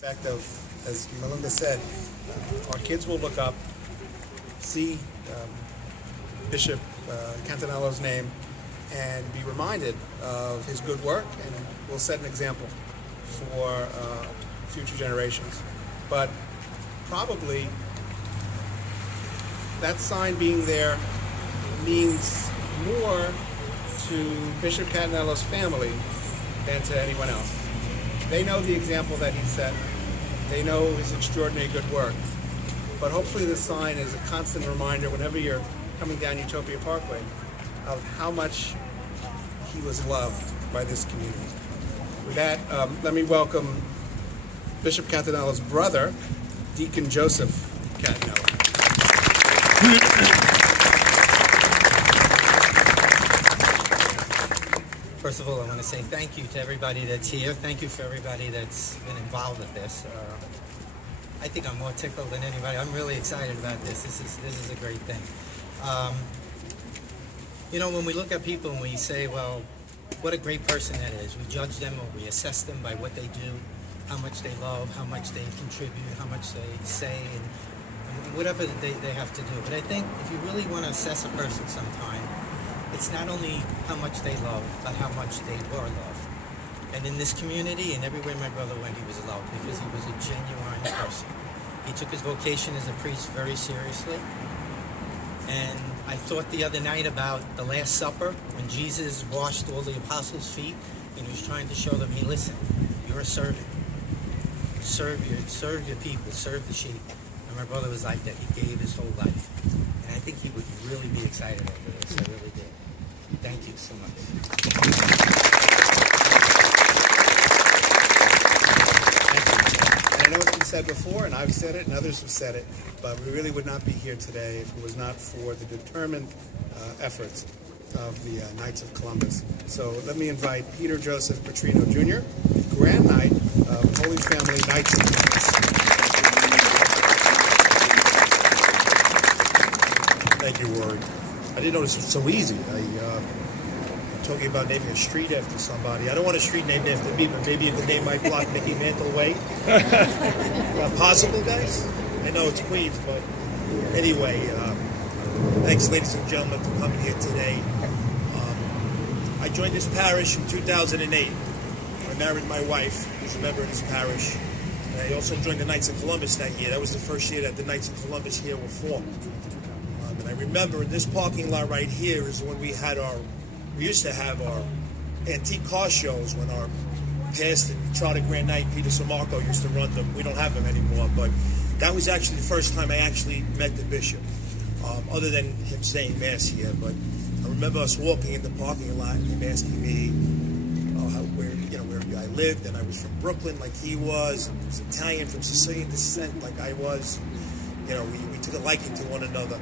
Fact of, as Melinda said, our kids will look up, see Bishop Catanello's name, and be reminded of his good work, and will set an example for future generations. But probably that sign being there means more to Bishop Catanello's family than to anyone else. They know the example that he set. They know his extraordinary good work. But hopefully this sign is a constant reminder whenever you're coming down Utopia Parkway of how much he was loved by this community. With that, let me welcome Bishop Catanello's brother, Deacon Joseph Catanello. First of all, I want to say thank you to everybody that's here. Thank you for everybody that's been involved with this. I think I'm more tickled than anybody. I'm really excited about this. This is a great thing. You know, when we look at people and we say, well, what a great person that is, we judge them or we assess them by what they do, how much they love, how much they contribute, how much they say, and whatever they have to do. But I think if you really want to assess a person sometime, it's not only how much they love, but how much they were loved. And in this community and everywhere my brother went, he was loved because he was a genuine person. He took his vocation as a priest very seriously. And I thought the other night about the Last Supper, when Jesus washed all the apostles' feet, and he was trying to show them, hey, listen, you're a servant. Serve your people, serve the sheep. And my brother was like that. He gave his whole life. And I think he would really be excited over this. I really did. Thank you so much. And I know it's been said before, and I've said it, and others have said it, but we really would not be here today if it was not for the determined efforts of the Knights of Columbus. So let me invite Peter Joseph Petrino Jr., Grand Knight of Holy Family Knights of Columbus. Thank you, Rory. I didn't know this was so easy. I'm talking about naming a street after somebody. I don't want a street named after me, but maybe if the name might block Mickey Mantle Way. Possible, guys? I know it's Queens, but anyway, thanks, ladies and gentlemen, for coming here today. I joined this parish in 2008. I married my wife, who's a member of this parish. And I also joined the Knights of Columbus that year. That was the first year that the Knights of Columbus here were formed. And I remember in this parking lot right here is when we used to have our antique car shows when our past and charter Grand Knight Peter Samarco used to run them. We don't have them anymore, but that was actually the first time I actually met the bishop, other than him saying mass here. But I remember us walking in the parking lot and him asking me where I lived, and I was from Brooklyn like he was, and he was Italian from Sicilian descent like I was. You know, we took a liking to one another.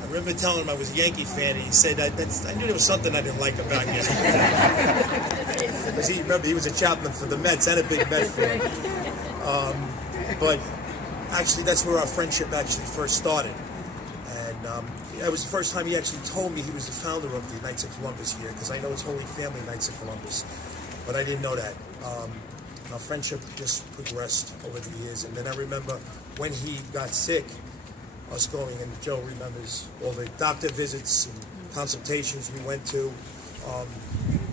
I remember telling him I was a Yankee fan, and he said I knew there was something I didn't like about you. Because he was a chaplain for the Mets and a big Met fan. But actually, that's where our friendship actually first started. And it was the first time he actually told me he was the founder of the Knights of Columbus here, because I know it's Holy Family Knights of Columbus, but I didn't know that. Our friendship just progressed over the years. And then I remember when he got sick, us going, and Joe remembers all the doctor visits and consultations we went to.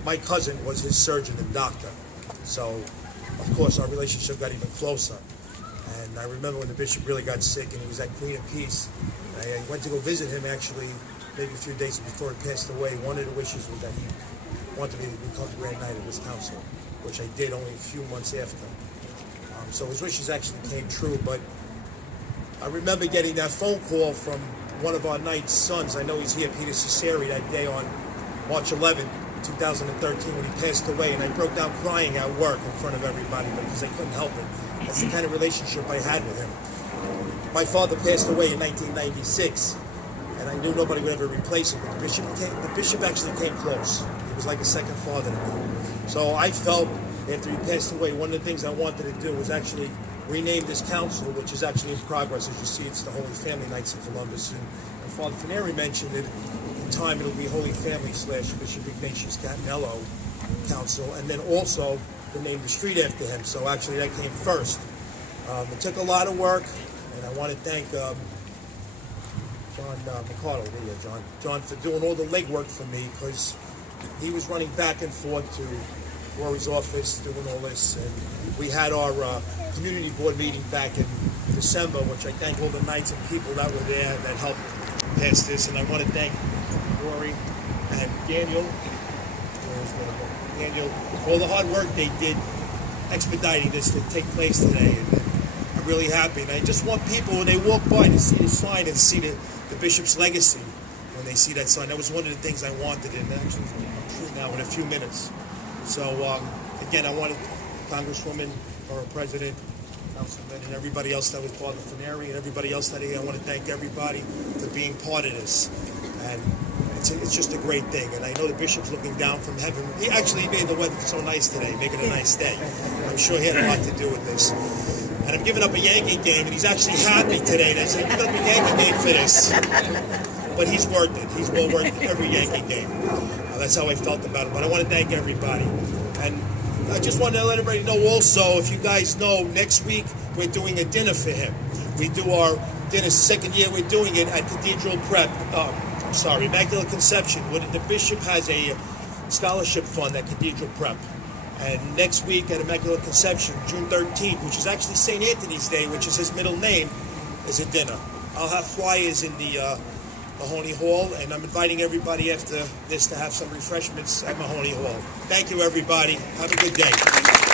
My cousin was his surgeon and doctor, so of course our relationship got even closer. And I remember when the bishop really got sick and he was at Queen of Peace. I went to go visit him actually maybe a few days before he passed away. One of the wishes was that he wanted me to become Grand Knight of his council, which I did only a few months after. So his wishes actually came true, but I remember getting that phone call from one of our Knight's sons. I know he's here, Peter Cesari, that day on March 11, 2013, when he passed away, and I broke down crying at work in front of everybody because I couldn't help it. That's the kind of relationship I had with him. My father passed away in 1996, and I knew nobody would ever replace him, but the bishop actually came close. He was like a second father to me. So I felt, after he passed away, one of the things I wanted to do was actually rename this council, which is actually in progress. As you see, it's the Holy Family Knights of Columbus. And Father Fineri mentioned it. In time, it'll be Holy Family / Bishop Ignatius Catanello Council. And then also to name the street after him. So actually, that came first. It took a lot of work, and I want to thank John McCardle, John for doing all the legwork for me, because he was running back and forth to Rory's office doing all this, and we had our community board meeting back in December, which I thank all the knights and people that were there that helped pass this, and I want to thank Rory and Daniel for all the hard work they did expediting this to take place today, and I'm really happy, and I just want people when they walk by to see the sign and see the bishop's legacy. When they see that sign, that was one of the things I wanted, and actually it's true now in a few minutes. So again, I wanted Congresswoman, our President, Councilman, and everybody else that was part of the Finary, and everybody else that I want to thank everybody for being part of this. And it's just a great thing. And I know the bishop's looking down from heaven. He actually made the weather so nice today, making a nice day. I'm sure he had a lot to do with this. And I'm giving up a Yankee game, and he's actually happy today. And I said, I'm giving up a Yankee game for this. But he's worth it. He's well worth every Yankee game. That's how I felt about it. But I want to thank everybody. And I just wanted to let everybody know also, if you guys know, next week we're doing a dinner for him. We do our dinner, second year we're doing it at Cathedral Prep. Immaculate Conception, where the bishop has a scholarship fund at Cathedral Prep. And next week at Immaculate Conception, June 13th, which is actually St. Anthony's Day, which is his middle name, is a dinner. I'll have flyers in the Mahoney Hall, and I'm inviting everybody after this to have some refreshments at Mahoney Hall. Thank you, everybody. Have a good day.